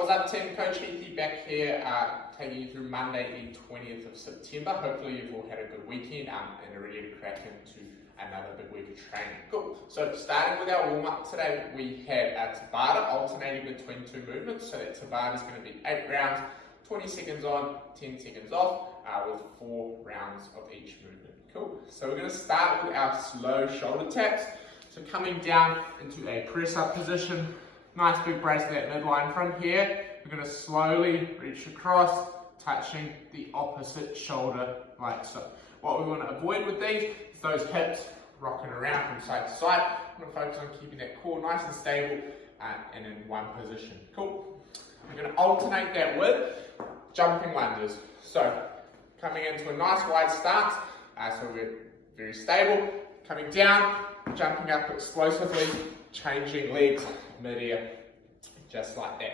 What's up team? Coach Heathy back here, taking you through Monday the 20th of September. Hopefully you've all had a good weekend and are ready to crack into another big week of training. Cool. So starting with our warm-up today, we had a TABATA alternating between two movements. So that TABATA is going to be 8 rounds, 20 seconds on, 10 seconds off, with 4 rounds of each movement. Cool. So we're going to start with our slow shoulder taps. So coming down into a press-up position. Nice big brace of that midline. From here, we're going to slowly reach across, touching the opposite shoulder like so. What we want to avoid with these is those hips rocking around from side to side. I'm going to focus on keeping that core nice and stable and in one position. Cool. We're going to alternate that with jumping lunges. So coming into a nice wide stance, so we're very stable. Coming down, jumping up explosively, changing legs mid-air, just like that.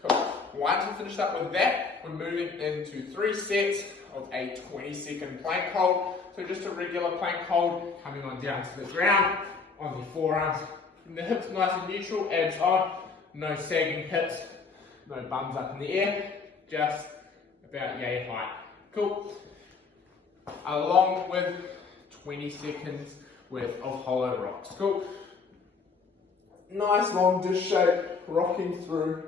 Cool. Once we finish up with that, we're moving into 3 sets of a 20-second plank hold. So just a regular plank hold, coming on down to the ground, on the forearms. And the hips nice and neutral, abs on, no sagging hips, no bums up in the air, just about yay height. Cool. Along with 20 seconds worth of hollow rocks. Cool. Nice long dish shape, rocking through,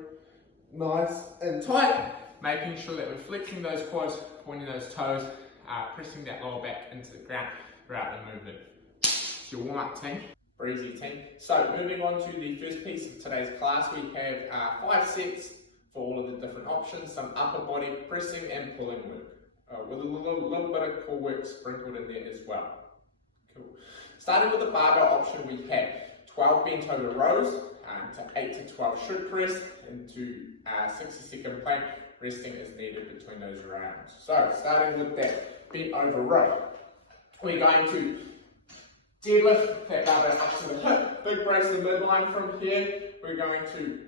nice and tight, making sure that we're flexing those quads, pointing those toes, pressing that lower back into the ground throughout the movement. It's your warm-up team, breezy team. So moving on to the first piece of today's class, we have 5 sets for all of the different options, some upper body pressing and pulling work, with a little bit of core work sprinkled in there as well. Cool. Starting with the barbell option, we have 12 bent over rows to 8 to 12 should press into 60-second plank, resting as needed between those rounds. So starting with that bent over row, we're going to deadlift that barbell up to the hip, big brace the midline from here. We're going to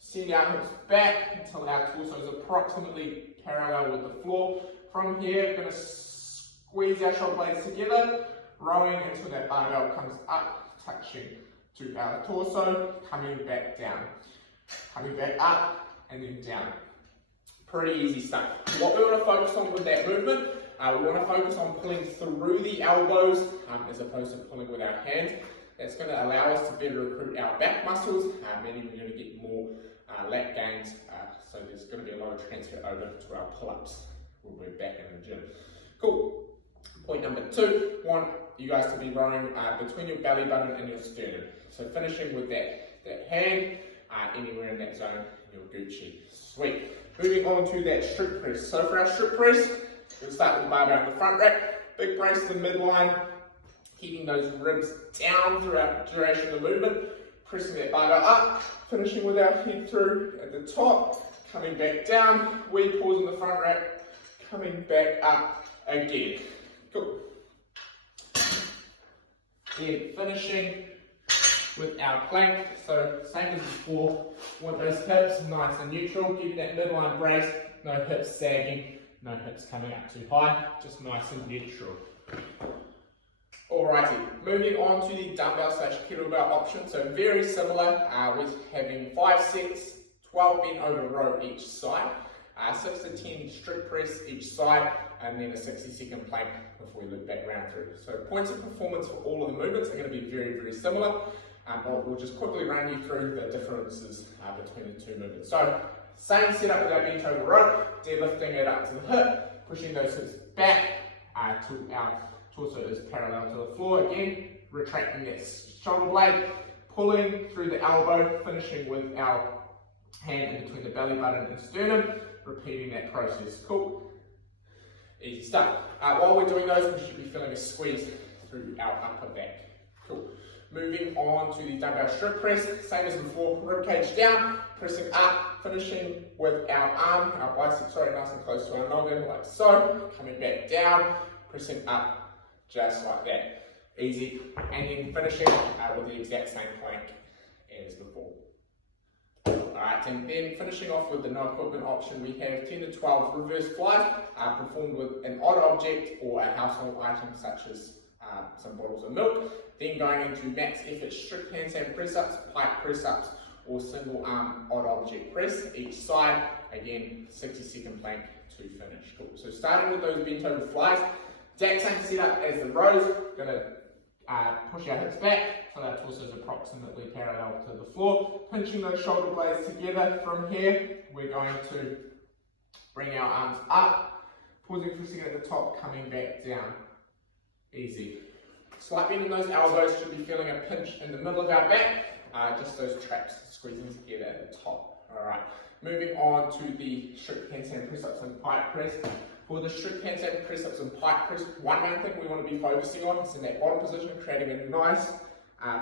send our hips back until our torso is approximately parallel with the floor. From here, we're going to squeeze our shoulder blades together, rowing until that barbell comes up, touching to our torso, coming back down, coming back up, and then down. Pretty easy stuff. What we want to focus on with that movement, we want to focus on pulling through the elbows as opposed to pulling with our hands. That's going to allow us to better recruit our back muscles, meaning we're going to get more lat gains, so there's going to be a lot of transfer over to our pull-ups when we're back in the gym. Cool. Point number 2, want you guys to be rowing between your belly button and your sternum. So finishing with that hand, anywhere in that zone, you're Gucci. Sweet. Moving on to that strict press. So for our strict press, we'll start with the barbell in the front rack, big brace to the midline, keeping those ribs down throughout the duration of the movement, pressing that barbell up, finishing with our head through at the top, coming back down, we pause in the front rack, coming back up again. Cool. Then finishing with our plank, so same as before, want those hips nice and neutral, keeping that midline brace, no hips sagging, no hips coming up too high, just nice and neutral. Alrighty, moving on to the dumbbell / kettlebell option, so very similar with having 5 sets, 12 bent over row each side, 6 to 10 strict press each side, and then a 60-second plank before we loop back round through. So points of performance for all of the movements are going to be very, very similar. We'll just quickly run you through the differences between the two movements. So same setup with our bent over row, deadlifting it up to the hip, pushing those hips back to our torso is parallel to the floor. Again, retracting that shoulder blade, pulling through the elbow, finishing with our hand in between the belly button and sternum, repeating that process. Cool. Easy stuff. While we're doing those, we should be feeling a squeeze through our upper back. Cool. Moving on to the dumbbell strict press, same as before, rib cage down, pressing up, finishing with our arm, our bicep, nice and close to our noggin, like so, coming back down, pressing up, just like that. Easy. And then finishing with the exact same plank as before. Alright, and then finishing off with the no equipment option, we have 10 to 12 reverse flies performed with an odd object or a household item such as some bottles of milk. Then going into max effort strict handstand press ups, pike press ups, or single arm odd object press each side. Again, 60-second plank to finish. Cool. So starting with those bent over flies, exact same setup as the rows. Gonna push our hips back so our torso is approximately parallel to the floor. Pinching those shoulder blades together. From here, we're going to bring our arms up, pausing for a second at the top, coming back down. Easy. Slight bend in those elbows, should be feeling a pinch in the middle of our back. Just those traps squeezing together at the top. Alright, moving on to the strict handstand press-ups and pike press. For the strict handstand press-ups and pike press, one main thing we want to be focusing on is in that bottom position, creating a nice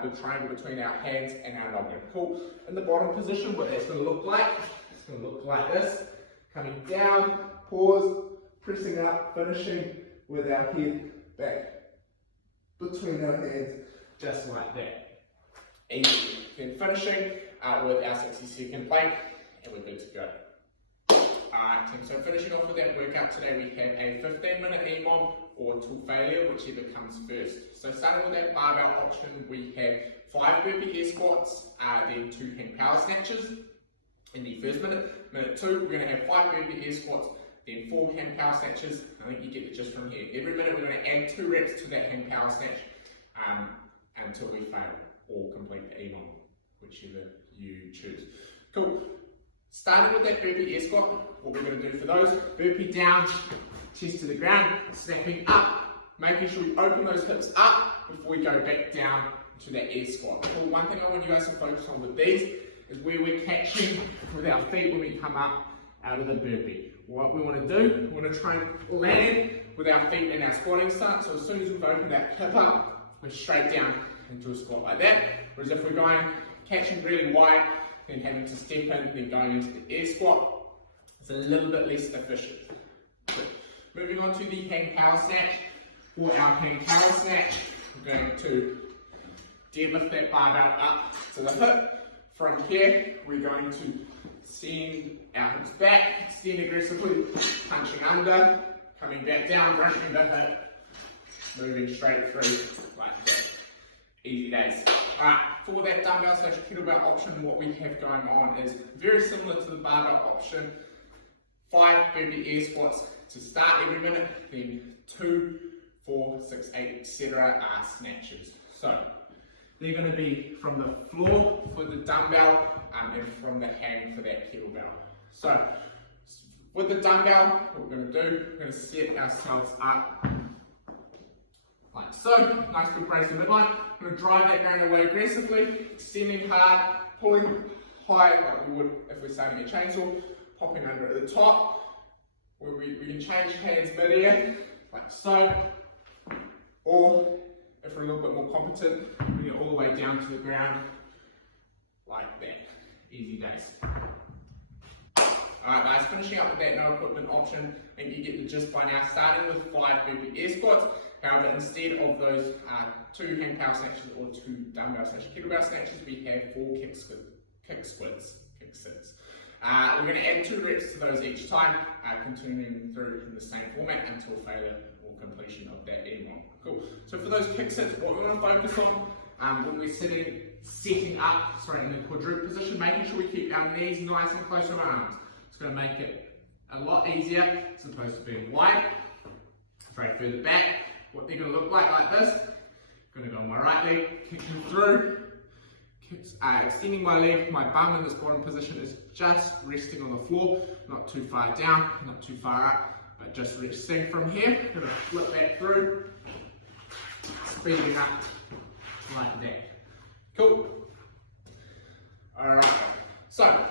big triangle between our hands and our noggin. Cool. In the bottom position, what that's going to look like, it's going to look like this. Coming down, pause, pressing up, finishing with our head back between our hands, just like that. Easy. Then finishing with our 60-second plank, and we're good to go. Alright team, so finishing off with that workout today, we have a 15-minute EMOM or till failure, whichever comes first. So starting with that barbell option, we have 5 burpee air squats, then 2 hand power snatches in the first minute. Minute 2, we're going to have 5 burpee air squats, then 4 hand power snatches. I think you get the gist from here. Every minute we're going to add 2 reps to that hand power snatch until we fail or complete the EMOM, whichever you choose. Cool. Starting with that burpee air squat, what we're going to do for those, burpee down, chest to the ground, snapping up, making sure we open those hips up before we go back down to that air squat. Cool. One thing I want you guys to focus on with these is where we're catching with our feet when we come up out of the burpee. What we want to do, we want to try and land with our feet in our squatting stance. So as soon as we've opened that hip up, we're straight down into a squat like that. Whereas if we're going, catching really wide, then having to step in, then going into the air squat, it's a little bit less efficient. So, moving on to the hand power snatch. For our hand power snatch, we're going to deadlift that barbell up to the hip. From here, we're going to send our hips back, extend aggressively, punching under, coming back down, brushing the hip, moving straight through like that. Easy days. Alright, for that dumbbell slash kettlebell option, what we have going on is very similar to the barbell option. 5 burpee air squats to start every minute, then 2, 4, 6, 8, etc. are snatches. So they're going to be from the floor for the dumbbell and from the hang for that kettlebell. So with the dumbbell, what we're going to do, we're going to set ourselves up like so. Nice big brace in midline. We're going to drive that going away aggressively, extending hard, pulling high like we would if we're starting a chainsaw, popping under at the top. Where we can change hands mid-air, like so. Or if we're a little bit more competent, we get all the way down to the ground, like that. Easy days. Alright guys, finishing up with that no equipment option, and you get the gist by now, starting with 5 burpee air squats. However, instead of those 2 hand power snatches or 2 dumbbell slash kettlebell snatches, we have 4 kick squats. We're going to add 2 reps to those each time, continuing through in the same format until failure or completion of that EMOM. Cool. So for those kick sits, what we want to focus on when we're setting up in the quadruped position, making sure we keep our knees nice and close to our arms. It's going to make it a lot easier as opposed to being wide. Straight further back. What they're going to look like this. Going to go on my right leg, kicking through, extending my leg. My bum in this bottom position is just resting on the floor, not too far down, not too far up, but just resting from here. Going to flip back through, speeding up like that. Cool. Alright, so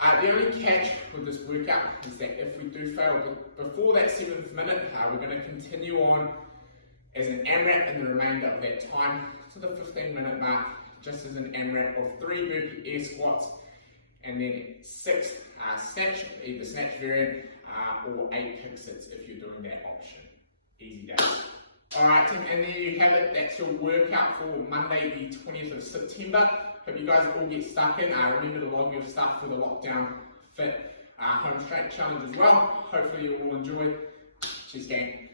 the only catch with this workout is that if we do fail before that 7th minute, we're going to continue on as an AMRAP in the remainder of that time to the 15-minute mark, just as an AMRAP of 3 burpee air squats and then 6 snatch, either snatch variant or 8 kick sits if you're doing that option. Easy days. Alright team, and there you have it. That's your workout for Monday the 20th of September. Hope you guys all get stuck in. Remember to log your stuff for the Lockdown Fit Home Straight Challenge as well. Hopefully you will enjoy. Cheers gang.